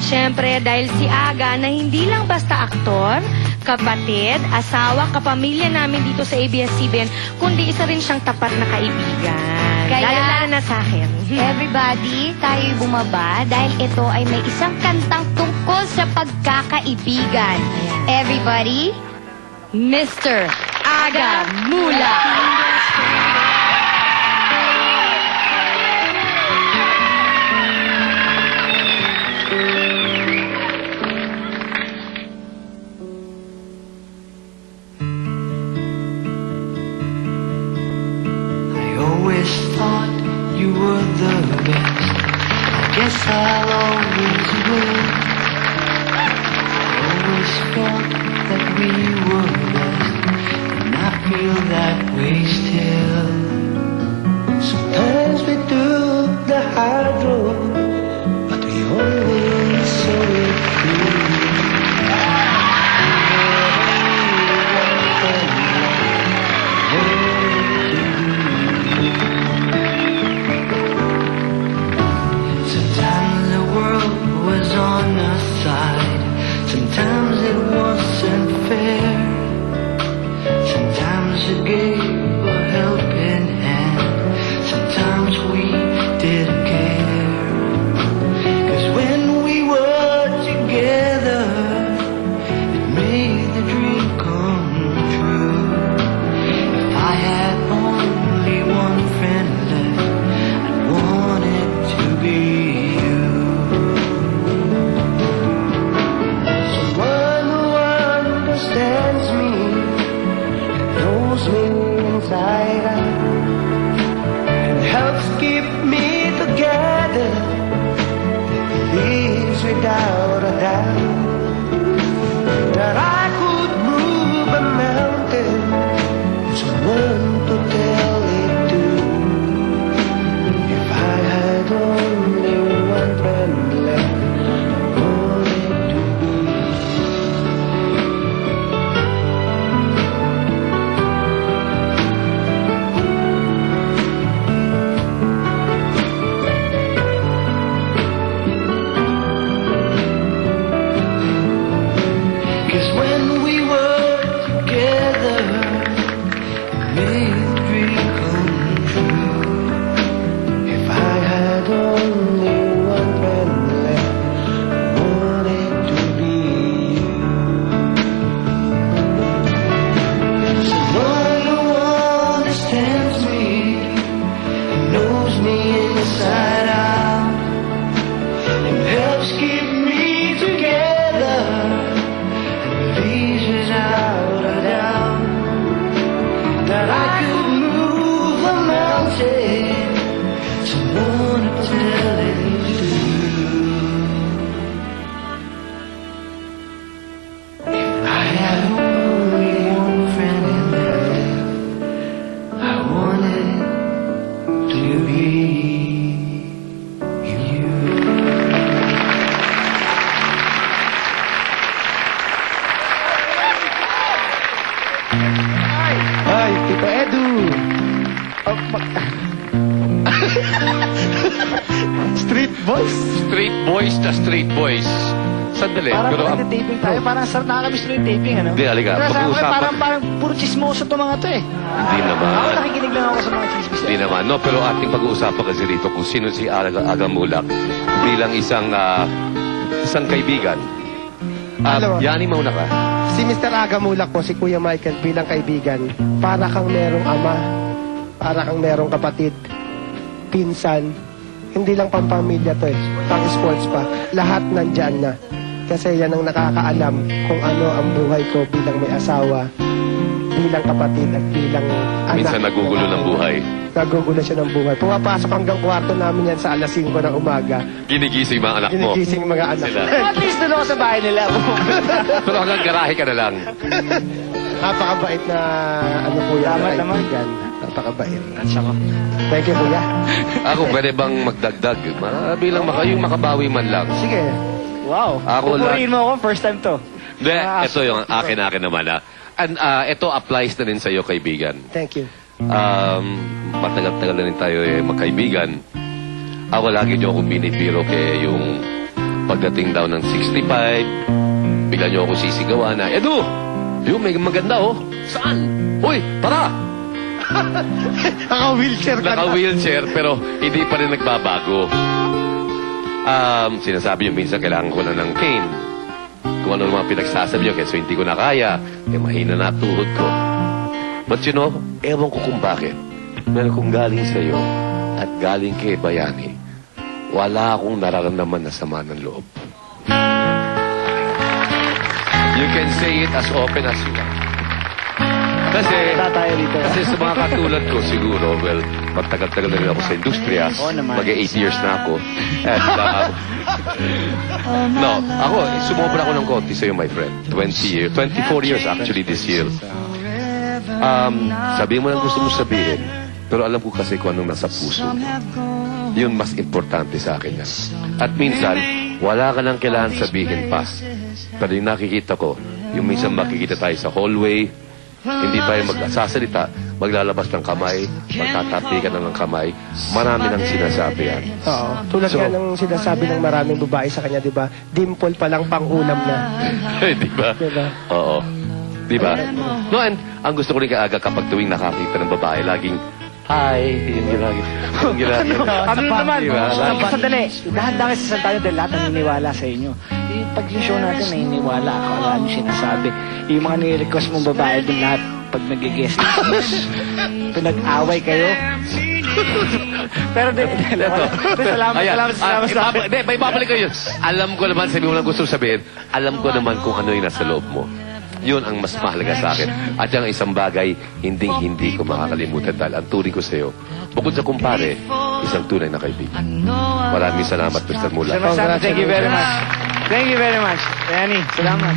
Siyempre, dahil si Aga na hindi lang basta aktor, kapatid, asawa, kapamilya namin dito sa ABS-CBN, kundi isa rin siyang tapat na kaibigan. Lalo na sa akin. Everybody, tayo'y bumaba dahil ito ay may isang kantang tungkol sa pagkakaibigan. Everybody, Mr. Aga Mula. Always thought you were the best. I guess I'll always win. I always felt that we were best, and I feel that way still. Sometimes we took the hard road, but we always saw it through. Sometimes the world was on our side. Sometimes it wasn't fair. Sometimes it gave a helping hand. Sometimes we didn't care. 'Cause when we were together, it made the dream come true. If I had only one friend left, I'd want it to be you. Someone who understands me and knows me inside out and helps keep me together, believes without a doubt that I could move a mountain. Someone to tell it to. If I had only one friend left, I wanted to be. Cause when we were together, it made the dream come true. If I had only one friend left, I wanted to be you. Someone who understands me and knows me inside out and helps keep me together and believes without a doubt that I could move a mountain. Someone to tell it to. If I had only one friend left, I wanted to be you. Ay, Tito Edu! Oh, Street Boys? Street Boys na Street Boys. Sandali. Parang pero taping tayo, parang sarap nakakamiss na yung taping, ano? Hindi, halika. Pero sa akin, Pag-uusapan. parang puro chismoso to mga to eh. Hindi naman. Ako nakikinig lang ako sa mga chismis. Hindi naman. No, pero ating pag-uusapan kasi rito kung sino si Aga Mulak bilang isang kaibigan. Alam mo. Yani, mauna ka. Si Mr. Agamulak po, si Kuya Michael, bilang kaibigan, para kang merong ama, para kang merong kapatid, pinsan, hindi lang pampamilya to eh, pang sports pa, lahat nandyan na. Kasi yan ang nakakaalam kung ano ang buhay ko bilang may asawa, bilang kapatid at bilang anak. Minsan nagugulo ng buhay. Nagugulo siya ng buhay. Pumapasok hanggang kwarto namin yan sa alas 5 ng umaga. Ginigising mga anak mo. Ginigising mga anak. Sila. At least doon ako sa bahay nila. Pero hanggang garahe ka na lang. Napakabait na ano po yan. Tama na naman. kaibigan. Napakabait. That's ako. Thank you, Kuya. Ako, pwede bang magdagdag? Bilang yung makabawi man lang. Sige. Wow. Ako lang. Pupurihin mo ako, first time to. Hindi, ito yung akin naman. And ito applies na rin sa'yo, kaibigan. Thank you. Matagal-tagal na rin tayo magkaibigan. Ako lagi niyo akong binibiro kaya yung Pagdating daw ng 65, bigla niyo ako sisigawan na, Edu! Yung may maganda oh. Saan? Uy, tara! Naka-wheelchair ka na. Naka-wheelchair pero hindi pa rin nagbabago. Sinasabi niyo minsan kailangan ko na ng cane. Kung ano mga pinagsasabi niyo, kasi hindi ko na kaya. Mahina na tuhod ko. But you know, ewan ko kung bakit. Meron kong galing sa'yo at galing kay Bayani. Wala akong nararamdaman na sama ng loob. You can say it as open as you want. Kasi Tayo dito. Kasi sa mga katulad ko siguro, well, magtagal-tagal na rin ako sa industriya. Oo naman. Mag-8 years na ako. And, no, ako, sumobra ako ng konti sa'yo, my friend. 24 years actually this year. Sabihin mo lang gusto mo sabihin. Pero alam ko kasi kung anong nasa puso mo. Yun mas importante sa akin yan. At minsan, wala ka nang kailangan sabihin pa. Pero yung nakikita ko, yung minsan makikita tayo sa hallway, hindi tayo magsasalita, maglalabas ng kamay, magtatapikan ng kamay. Marami nang sinasabi yan. Oo. Tulad nga ng sinasabi ng maraming babae sa kanya, di ba? Dimple pa lang pang-ulam na. Di ba? Diba? Oo. Di ba? No, and ang gusto ko rin kaaga kapag tuwing nakakita ng babae, laging, hi, yun yung lagi. Yung ginagawa. Ano naman? Diba? Sandali. Dahan-dahan kasi sa tayo dahil lahat naniniwala sa inyo. Pag yung show natin, naniniwala ako. Wala nyo sinasabi. Yung mga nire-request mong babae din lahat pag nag-guest. Pinag-away kayo. Pero salamat. May babalik ko yun. Alam ko naman, sabi mo lang gusto sabihin, alam ko naman kung ano yung nasa loob mo. Yun ang mas mahalaga sa akin. At yung isang bagay, hindi ko makakalimutan dahil ang turing ko sa'yo, bukod sa kumpare, isang tunay na kaibigan. Maraming salamat, Mr. Mula. Thank you very much. Thank you very much. Danny, salamat.